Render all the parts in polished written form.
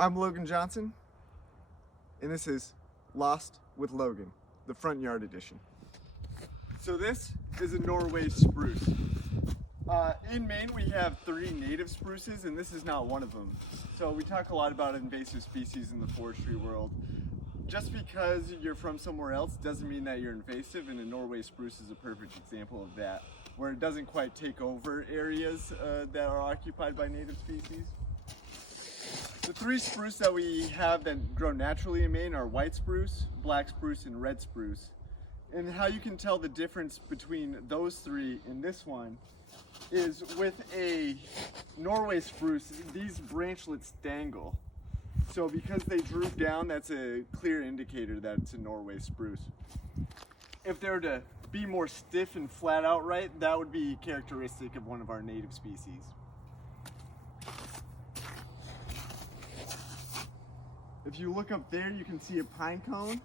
I'm Logan Johnson, and this is Lost with Logan, the front yard edition. So this is a Norway spruce. In Maine we have 3 native spruces, and this is not one of them. So we talk a lot about invasive species in the forestry world. Just because you're from somewhere else doesn't mean that you're invasive, and a Norway spruce is a perfect example of that, where it doesn't quite take over areas that are occupied by native species. The 3 spruce that we have that grow naturally in Maine are white spruce, black spruce, and red spruce. And how you can tell the difference between those 3 and this one is with a Norway spruce, these branchlets dangle. So because they droop down, that's a clear indicator that it's a Norway spruce. If they were to be more stiff and flat outright, that would be characteristic of one of our native species. If you look up there, you can see a pine cone.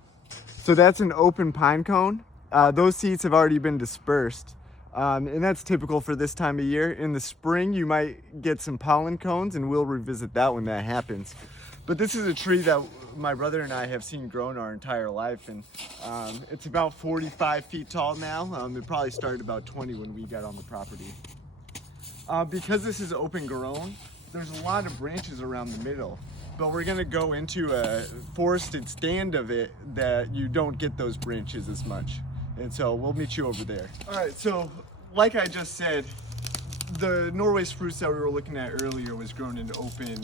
So that's an open pine cone. Those seeds have already been dispersed. And that's typical for this time of year. In the spring, you might get some pollen cones, and we'll revisit that when that happens. But this is a tree that my brother and I have seen grown our entire life, and it's about 45 feet tall now. It probably started about 20 when we got on the property. Because this is open grown, there's a lot of branches around the middle. But we're gonna go into a forested stand of it that you don't get those branches as much. And so we'll meet you over there. All right, so like I just said, the Norway spruce that we were looking at earlier was grown in open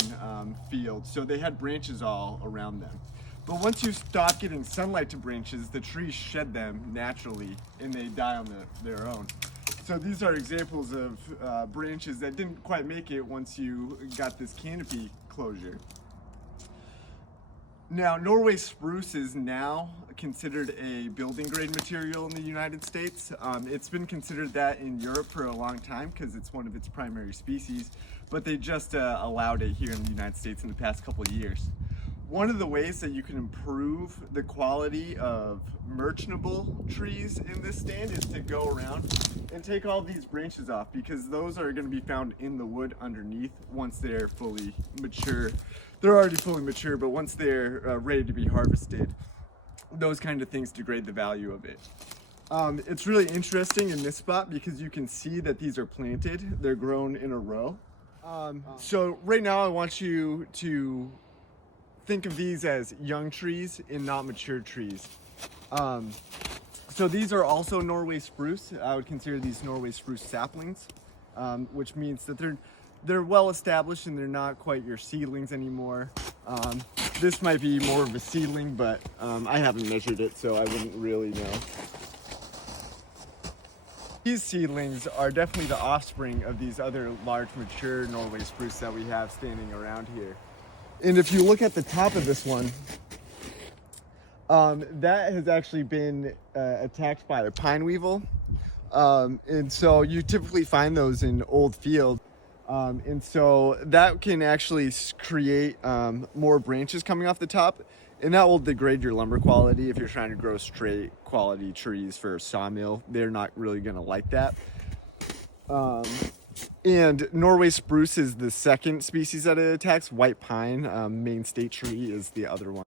fields, so they had branches all around them. But once you stop getting sunlight to branches, the trees shed them naturally and they die on their own. So these are examples of branches that didn't quite make it once you got this canopy closure. Now, Norway spruce is now considered a building grade material in the United States. It's been considered that in Europe for a long time because it's one of its primary species, but they just allowed it here in the United States in the past couple of years. One of the ways that you can improve the quality of merchantable trees in this stand is to go around and take all these branches off, because those are going to be found in the wood underneath once they're fully mature. They're already fully mature, but once they're ready to be harvested, those kind of things degrade the value of it. It's really interesting in this spot because you can see that these are planted. They're grown in a row. So right now I want you to think of these as young trees and not mature trees. So these are also Norway spruce. I would consider these Norway spruce saplings, which means that they're well established and they're not quite your seedlings anymore. This might be more of a seedling, but I haven't measured it, so I wouldn't really know. These seedlings are definitely the offspring of these other large mature Norway spruce that we have standing around here. And if you look at the top of this one, that has actually been attacked by a pine weevil. And so you typically find those in old fields. And so that can actually create more branches coming off the top, and that will degrade your lumber quality if you're trying to grow straight quality trees for a sawmill. They're not really going to like that. And Norway spruce is the second species that it attacks. White pine, Maine state tree, is the other one.